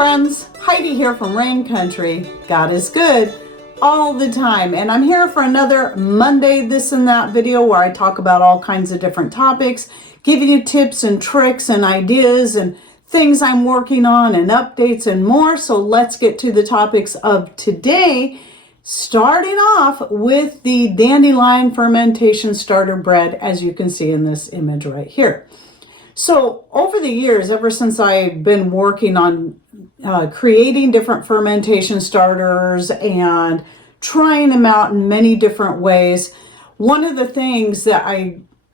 friends, Heidi here from Rain Country. God is good all the time, and I'm here for another Monday this and that video where I talk about all kinds of different topics, giving you tips and tricks and ideas and things I'm working on and updates and more. So let's get to the topics of today, starting off with the Dandelion fermentation starter bread, as you can see in this image right here. So over the years, ever since I've been working on creating different fermentation starters and trying them out in many different ways, one of the things that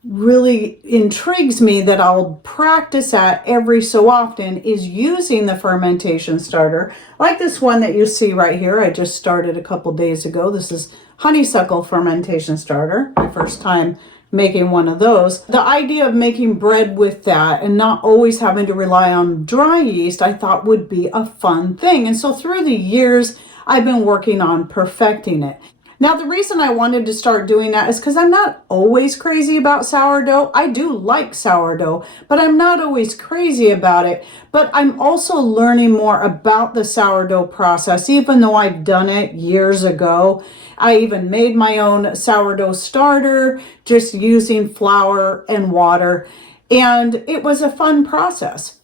really intrigues me that I'll practice at every so often is using the fermentation starter, like this one that you see right here. I just started a couple days ago. This is Honeysuckle fermentation starter, my first time making one of those. The idea of making bread with that and not always having to rely on dry yeast, I thought would be a fun thing. And so through the years, I've been working on perfecting it. Now, the reason I wanted to start doing that is because I'm not always crazy about sourdough. I do like sourdough, but I'm not always crazy about it. But I'm also learning more about the sourdough process, even though I've done it years ago. I even made my own sourdough starter, just using flour and water, and it was a fun process.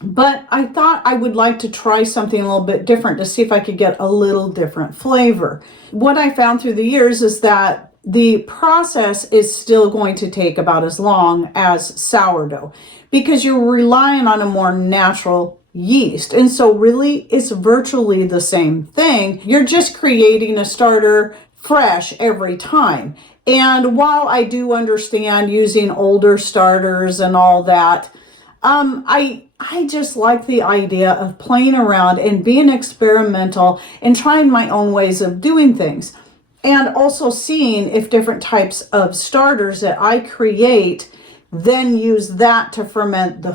But I thought I would like to try something a little bit different to see if I could get a little different flavor. What I found through the years is that the process is still going to take about as long as sourdough because you're relying on a more natural yeast. And so really it's virtually the same thing. You're just creating a starter fresh every time. And while I do understand using older starters and all that, I just like the idea of playing around and being experimental and trying my own ways of doing things. And also seeing if different types of starters that I create then use that to ferment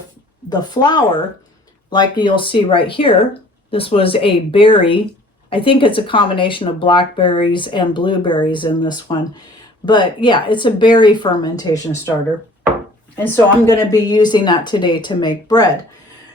the flour, like you'll see right here. This was a berry. I think it's a combination of blackberries and blueberries in this one. But yeah, it's a berry fermentation starter. And so I'm going to be using that today to make bread.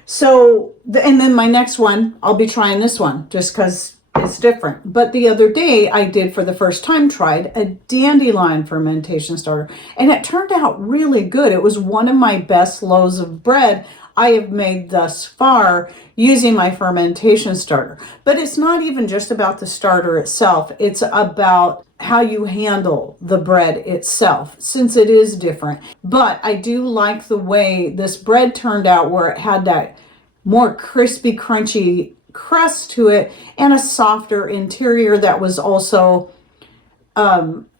So, and then my next one, I'll be trying this one just because it's different. But the other day I did for the first time tried a dandelion fermentation starter, and it turned out really good. It was one of my best loaves of bread I have made thus far using my fermentation starter. But it's not even just about the starter itself. It's about how you handle the bread itself, since it is different. But I do like the way this bread turned out, where it had that more crispy, crunchy crust to it and a softer interior that was also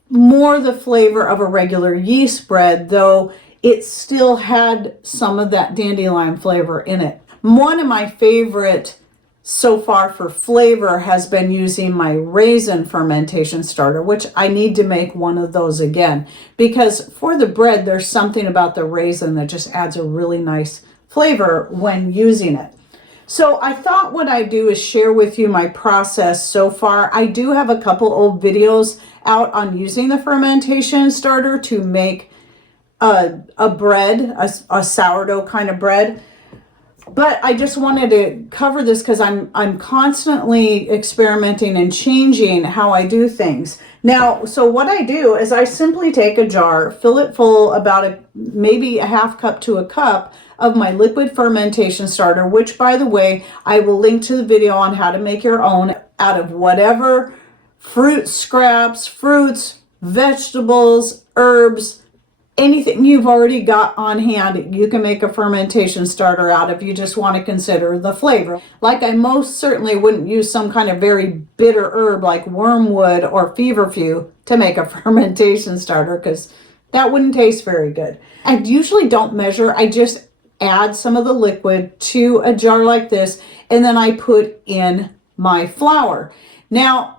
more the flavor of a regular yeast bread, though it still had some of that dandelion flavor in it. One of my favorite so far for flavor has been using my raisin fermentation starter, which I need to make one of those again, because for the bread, there's something about the raisin that just adds a really nice flavor when using it. So I thought what I'd do is share with you my process so far. I do have a couple old videos out on using the fermentation starter to make a bread, a sourdough kind of bread. But I just wanted to cover this because I'm constantly experimenting and changing how I do things. Now, so what I do is I simply take a jar, fill it full about maybe a half cup to a cup of my liquid fermentation starter, which, by the way, I will link to the video on how to make your own out of whatever fruit scraps, fruits, vegetables, herbs, anything you've already got on hand, you can make a fermentation starter out if you just want to consider the flavor. Like I most certainly wouldn't use some kind of very bitter herb like wormwood or feverfew to make a fermentation starter, because that wouldn't taste very good. I usually don't measure. I just add some of the liquid to a jar like this, and then I put in my flour. Now,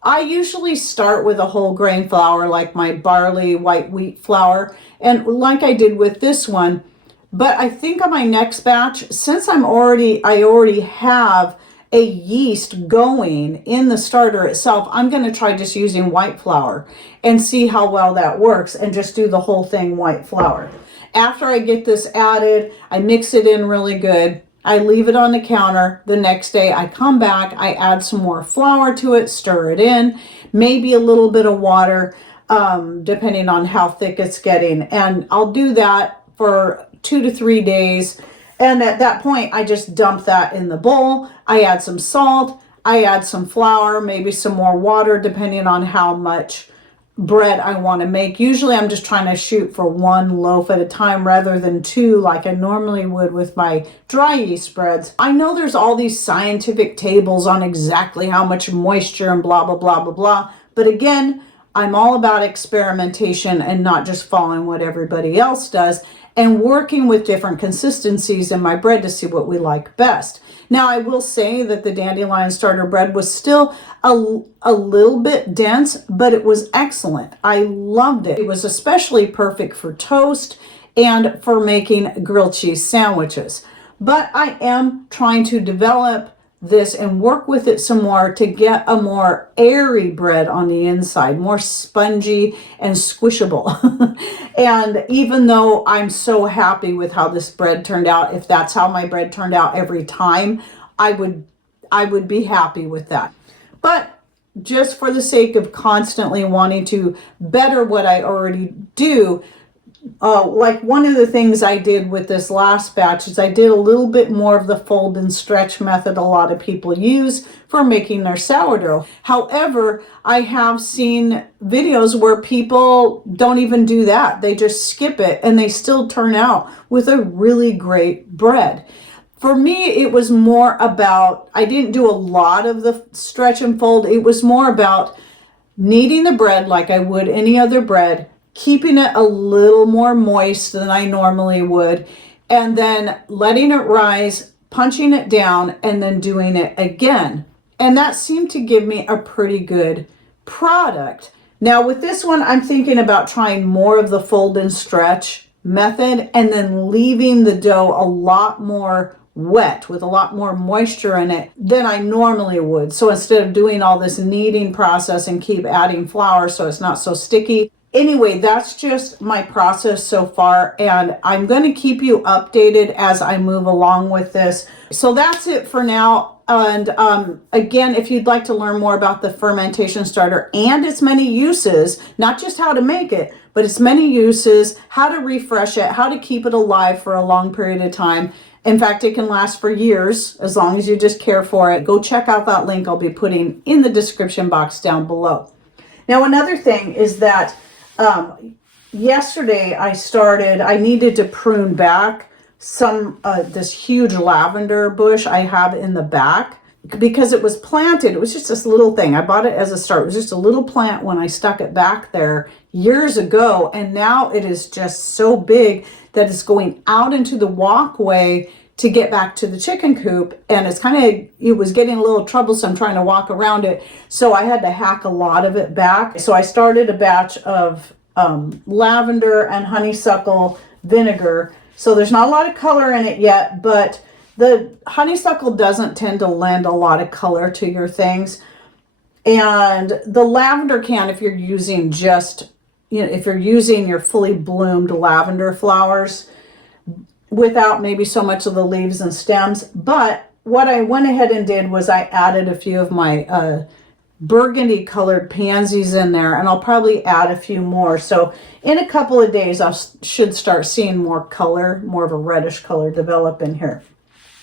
I usually start with a whole grain flour, like my barley white wheat flour, and like I did with this one. But I think on my next batch, since I already have a yeast going in the starter itself, I'm going to try just using white flour and see how well that works, and just do the whole thing white flour. After I get this added, I mix it in really good. I leave it on the counter. The next day I come back, I add some more flour to it, stir it in, maybe a little bit of water, depending on how thick it's getting. And I'll do that for 2 to 3 days. And at that point, I just dump that in the bowl. I add some salt, I add some flour, maybe some more water, depending on how much bread I want to make. Usually I'm just trying to shoot for 1 loaf at a time rather than 2 like I normally would with my dry yeast breads. I know there's all these scientific tables on exactly how much moisture and blah, blah, blah, blah, blah. But again, I'm all about experimentation and not just following what everybody else does, and working with different consistencies in my bread to see what we like best. Now, I will say that the Dandelion starter bread was still a little bit dense, but it was excellent. I loved it. It was especially perfect for toast and for making grilled cheese sandwiches. But I am trying to develop this and work with it some more to get a more airy bread on the inside, more spongy and squishable. And even though I'm so happy with how this bread turned out, if that's how my bread turned out every time, I would be happy with that. But just for the sake of constantly wanting to better what I already do, like one of the things I did with this last batch is I did a little bit more of the fold and stretch method a lot of people use for making their sourdough. However, I have seen videos where people don't even do that. They just skip it and they still turn out with a really great bread. For me, it was more about, I didn't do a lot of the stretch and fold. It was more about kneading the bread like I would any other bread, keeping it a little more moist than I normally would, and then letting it rise, punching it down, and then doing it again. And that seemed to give me a pretty good product. Now with this one, I'm thinking about trying more of the fold and stretch method and then leaving the dough a lot more wet with a lot more moisture in it than I normally would. So instead of doing all this kneading process and keep adding flour so it's not so sticky. Anyway, that's just my process so far, and I'm going to keep you updated as I move along with this. So that's it for now. And again, if you'd like to learn more about the fermentation starter and its many uses, not just how to make it, but its many uses, how to refresh it, how to keep it alive for a long period of time. In fact, it can last for years as long as you just care for it. Go check out that link I'll be putting in the description box down below. Now, another thing is that yesterday I needed to prune back some, this huge lavender bush I have in the back because it was planted. It was just this little thing. I bought it as a start. It was just a little plant when I stuck it back there years ago. And now it is just so big that it's going out into the walkway to get back to the chicken coop. And it was getting a little troublesome trying to walk around it. So I had to hack a lot of it back. So I started a batch of lavender and honeysuckle vinegar. So there's not a lot of color in it yet, but the honeysuckle doesn't tend to lend a lot of color to your things. And the lavender can, if you're using just, if you're using your fully bloomed lavender flowers without maybe so much of the leaves and stems. But what I went ahead and did was I added a few of my burgundy colored pansies in there, and I'll probably add a few more. So in a couple of days, I should start seeing more color, more of a reddish color develop in here.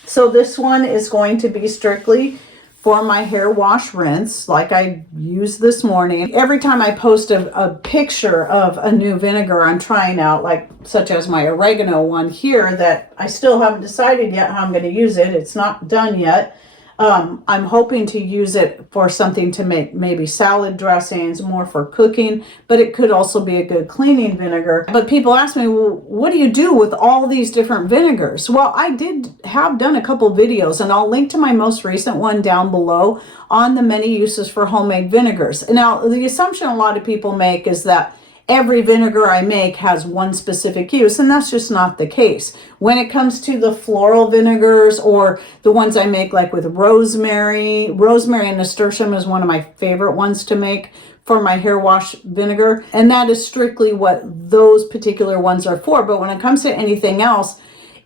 So this one is going to be strictly for my hair wash rinse, like I used this morning. Every time I post a picture of a new vinegar I'm trying out, like such as my oregano one here that I still haven't decided yet how I'm going to use it. It's not done yet. I'm hoping to use it for something to make maybe salad dressings, more for cooking, but it could also be a good cleaning vinegar. But people ask me, well, what do you do with all these different vinegars? Well, I have done a couple videos, and I'll link to my most recent one down below on the many uses for homemade vinegars. Now, the assumption a lot of people make is that every vinegar I make has one specific use, and that's just not the case. When it comes to the floral vinegars or the ones I make like with rosemary and nasturtium is one of my favorite ones to make for my hair wash vinegar, and that is strictly what those particular ones are for. But when it comes to anything else,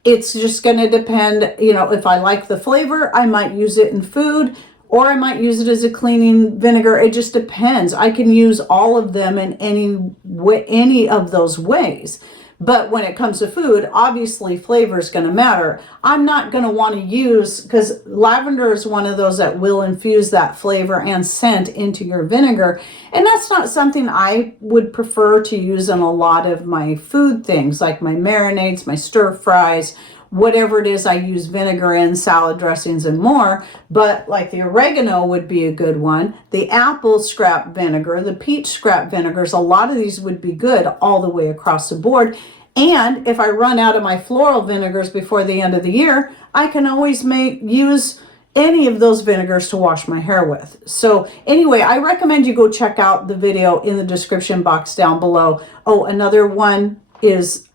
It's just going to depend, you know, if I like the flavor, I might use it in food, or I might use it as a cleaning vinegar. It just depends. I can use all of them in any of those ways. But when it comes to food, obviously flavor is going to matter. I'm not going to want to use, because lavender is one of those that will infuse that flavor and scent into your vinegar. And that's not something I would prefer to use in a lot of my food things, like my marinades, my stir fries, whatever it is I use vinegar in, salad dressings and more. But like the oregano would be a good one. The apple scrap vinegar, the peach scrap vinegars, a lot of these would be good all the way across the board. And if I run out of my floral vinegars before the end of the year, I can always use any of those vinegars to wash my hair with. So anyway, I recommend you go check out the video in the description box down below. Oh, another one is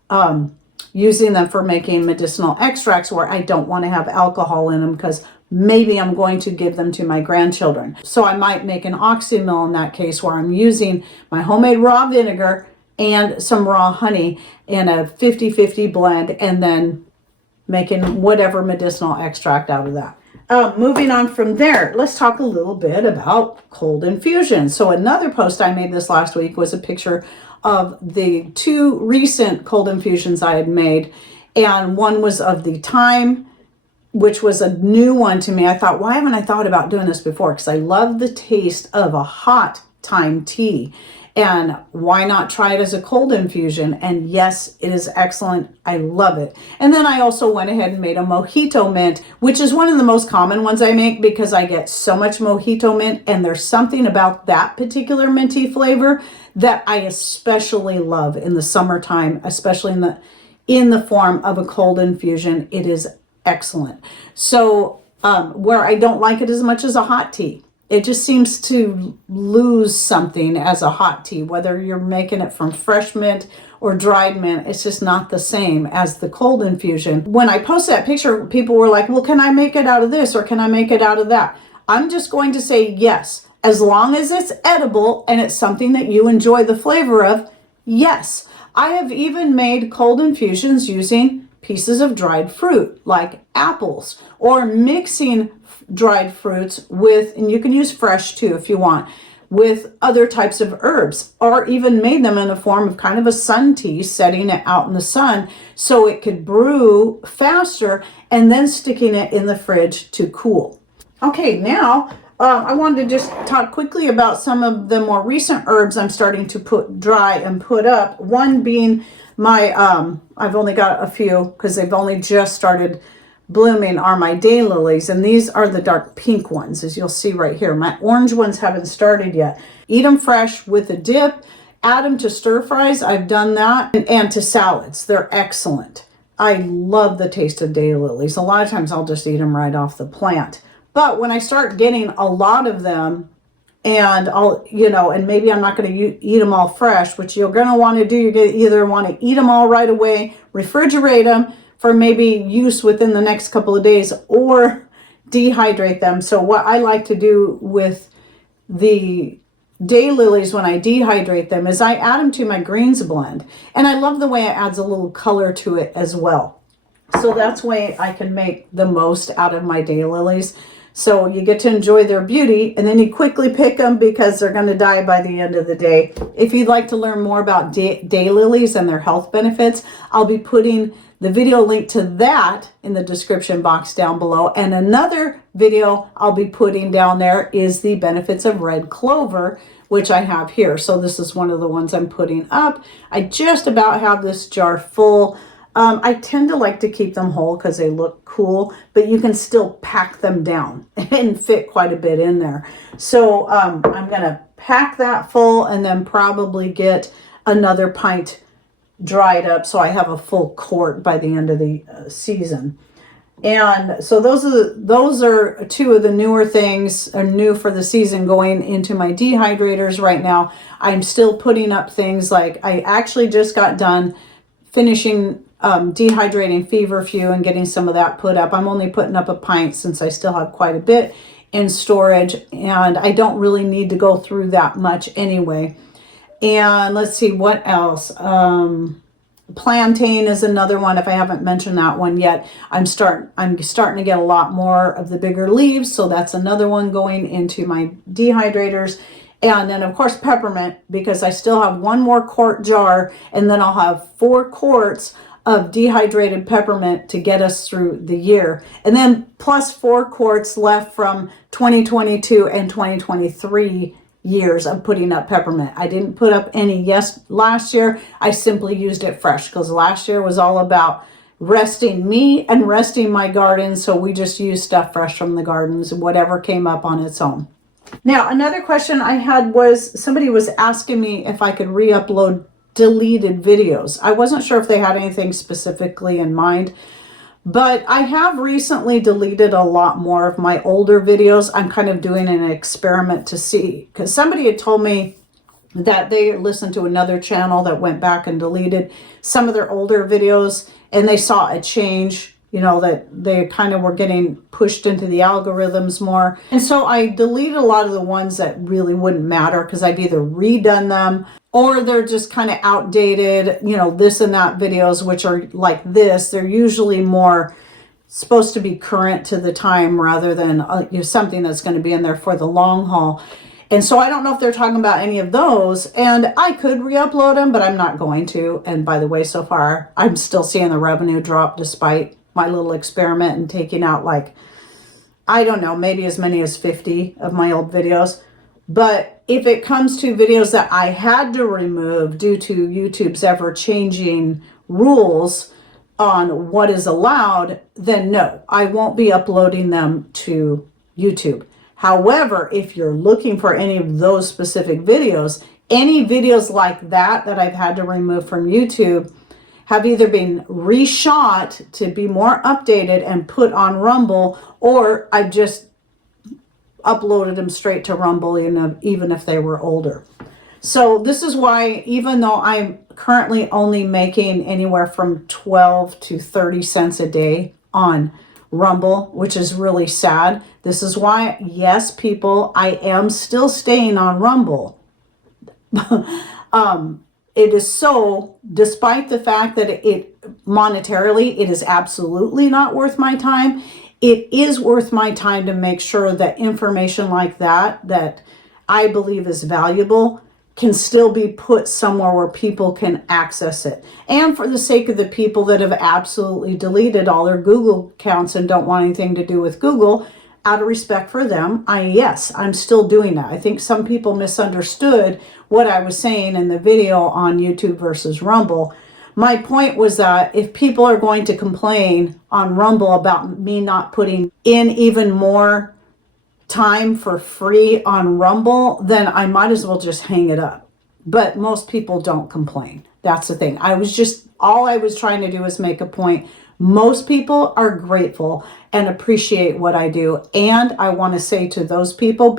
using them for making medicinal extracts where I don't want to have alcohol in them, because maybe I'm going to give them to my grandchildren. So I might make an oxymel in that case, where I'm using my homemade raw vinegar and some raw honey in a 50-50 blend, and then making whatever medicinal extract out of that. Moving on from there, let's talk a little bit about cold infusions. So another post I made this last week was a picture of the 2 recent cold infusions I had made. And one was of the thyme, which was a new one to me. I thought, why haven't I thought about doing this before? Because I love the taste of a hot thyme tea. And why not try it as a cold infusion? And yes, it is excellent. I love it. And then I also went ahead and made a mojito mint, which is one of the most common ones I make, because I get so much mojito mint, and there's something about that particular minty flavor that I especially love in the summertime, especially in the form of a cold infusion. It is excellent. So where I don't like it as much as a hot tea, it just seems to lose something as a hot tea, whether you're making it from fresh mint or dried mint. It's just not the same as the cold infusion. When I posted that picture, people were like, well, can I make it out of this, or can I make it out of that? I'm just going to say yes, as long as it's edible and it's something that you enjoy the flavor of. Yes, I have even made cold infusions using pieces of dried fruit like apples, or mixing dried fruits with, and you can use fresh too if you want, with other types of herbs, or even made them in a form of kind of a sun tea, setting it out in the sun so it could brew faster, and then sticking it in the fridge to cool. Okay, now I wanted to just talk quickly about some of the more recent herbs I'm starting to put dry and put up. One being my, I've only got a few because they've only just started blooming, are my daylilies, and these are the dark pink ones, as you'll see right here. My orange ones haven't started yet. Eat them fresh with a dip, add them to stir fries. I've done that, and to salads. They're excellent. I love the taste of daylilies. A lot of times I'll just eat them right off the plant. But when I start getting a lot of them, and I'll, you know, and maybe I'm not going to eat them all fresh, which you're going to want to do. You're going to either want to eat them all right away, refrigerate them for maybe use within the next couple of days, or dehydrate them. So what I like to do with the daylilies when I dehydrate them is I add them to my greens blend. And I love the way it adds a little color to it as well. So that's way I can make the most out of my daylilies. So you get to enjoy their beauty, and then you quickly pick them because they're going to die by the end of the day. If you'd like to learn more about daylilies and their health benefits, I'll be putting the video link to that in the description box down below. And another video I'll be putting down there is the benefits of red clover, which I have here. So this is one of the ones I'm putting up. I just about have this jar full. I tend to like to keep them whole because they look cool, but you can still pack them down and fit quite a bit in there. So I'm going to pack that full, and then probably get another pint dried up so I have a full quart by the end of the season. And so those are two of the newer things, are new for the season, going into my dehydrators right now. I'm still putting up things like, I actually just got done finishing dehydrating feverfew and getting some of that put up. I'm only putting up a pint since I still have quite a bit in storage, and I don't really need to go through that much anyway. And let's see what else. Plantain is another one. If I haven't mentioned that one yet, I'm starting to get a lot more of the bigger leaves. So that's another one going into my dehydrators. And then of course peppermint, because I still have one more quart jar, and then I'll have 4 quarts of dehydrated peppermint to get us through the year. And then plus 4 quarts left from 2022 and 2023 years of putting up peppermint. I didn't put up any last year. I simply used it fresh because last year was all about resting me and resting my garden. So we just used stuff fresh from the gardens, whatever came up on its own. Now, another question I had was somebody was asking me if I could re-upload deleted videos. I wasn't sure if they had anything specifically in mind, but I have recently deleted a lot more of my older videos. I'm kind of doing an experiment to see, because somebody had told me that they listened to another channel that went back and deleted some of their older videos, and they saw a change, you know, that they kind of were getting pushed into the algorithms more. And so I deleted a lot of the ones that really wouldn't matter because I've either redone them or they're just kind of outdated, you know, this and that videos, which are like this. They're usually more supposed to be current to the time rather than you know, something that's going to be in there for the long haul. And so I don't know if they're talking about any of those, and I could re-upload them, but I'm not going to. And by the way, so far, I'm still seeing the revenue drop despite my little experiment and taking out like, I don't know, maybe as many as 50 of my old videos. But if it comes to videos that I had to remove due to YouTube's ever-changing rules on what is allowed, then no, I won't be uploading them to YouTube. However, if you're looking for any of those specific videos, any videos like that I've had to remove from YouTube have either been reshot to be more updated and put on Rumble, or I've just uploaded them straight to Rumble, you know, even if they were older. So this is why, even though I'm currently only making anywhere from 12 to 30 cents a day on Rumble, which is really sad. This is why, yes, people, I am still staying on Rumble. It is so, despite the fact that it monetarily, it is absolutely not worth my time. It is worth my time to make sure that information like that I believe is valuable, can still be put somewhere where people can access it. And for the sake of the people that have absolutely deleted all their Google accounts and don't want anything to do with Google, out of respect for them, I'm still doing that. I think some people misunderstood what I was saying in the video on YouTube versus Rumble. My point was that if people are going to complain on Rumble about me not putting in even more time for free on Rumble, then I might as well just hang it up. But most people don't complain. That's the thing. All I was trying to do is make a point. Most people are grateful and appreciate what I do. And I want to say to those people,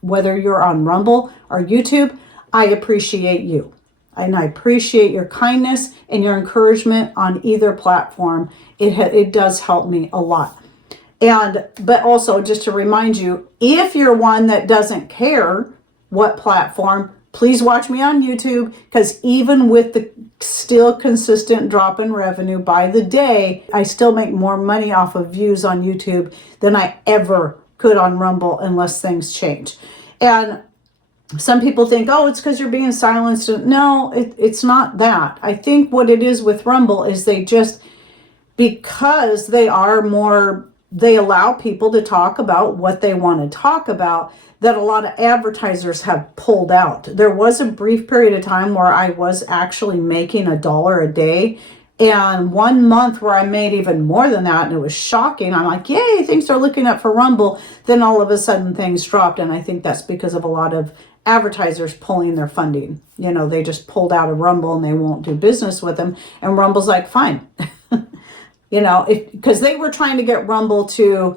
whether you're on Rumble or YouTube, I appreciate you. And I appreciate your kindness and your encouragement on either platform. It does help me a lot. But also just to remind you, if you're one that doesn't care what platform, please watch me on YouTube, because even with the still consistent drop in revenue by the day, I still make more money off of views on YouTube than I ever could on Rumble unless things change. And some people think, oh, it's because you're being silenced. No, it's not that. I think what it is with Rumble is because they allow people to talk about what they want to talk about, that a lot of advertisers have pulled out. There was a brief period of time where I was actually making $1 a day, and 1 month where I made even more than that, and it was shocking. I'm like, yay, things are looking up for Rumble. Then all of a sudden things dropped, and I think that's because of a lot of advertisers pulling their funding. You know, they just pulled out of Rumble and they won't do business with them, and Rumble's like, fine. You know, because they were trying to get Rumble to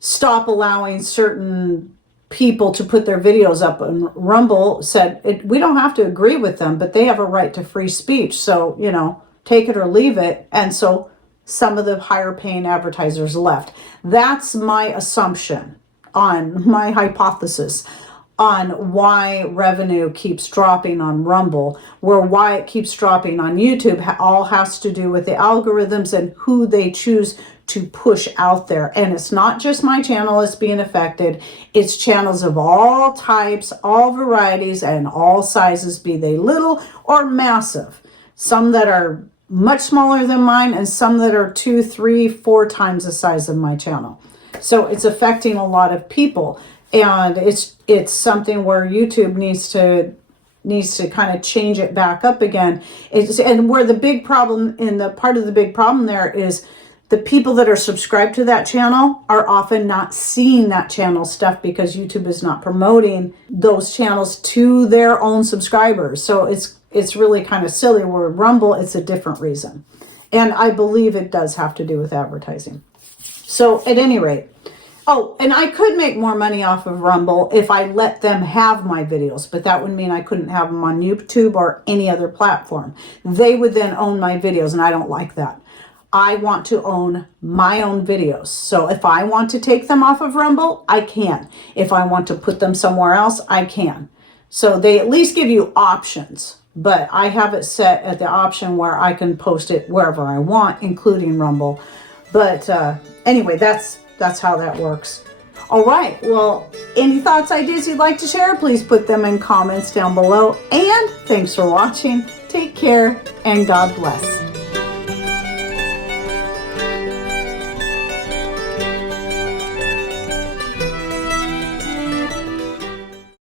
stop allowing certain people to put their videos up, and Rumble said, we don't have to agree with them, but they have a right to free speech. So, you know, take it or leave it. And so some of the higher paying advertisers left. That's my assumption, on my hypothesis on why revenue keeps dropping on Rumble, where why it keeps dropping on YouTube all has to do with the algorithms and who they choose to push out there. And it's not just my channel that's being affected, it's channels of all types, all varieties, and all sizes, be they little or massive. Some that are much smaller than mine and some that are 2, 3, 4 times the size of my channel. So it's affecting a lot of people. And it's something where YouTube needs to kind of change it back up again. And where the big problem, part of the big problem there is the people that are subscribed to that channel are often not seeing that channel stuff because YouTube is not promoting those channels to their own subscribers. So it's really kind of silly. Where Rumble, it's a different reason. And I believe it does have to do with advertising. So at any rate, oh, and I could make more money off of Rumble if I let them have my videos, but that would mean I couldn't have them on YouTube or any other platform. They would then own my videos, and I don't like that. I want to own my own videos. So if I want to take them off of Rumble, I can. If I want to put them somewhere else, I can. So they at least give you options, but I have it set at the option where I can post it wherever I want, including Rumble. But anyway, that's how that works. All right, well, any thoughts, ideas you'd like to share, please put them in comments down below. And thanks for watching. Take care and God bless.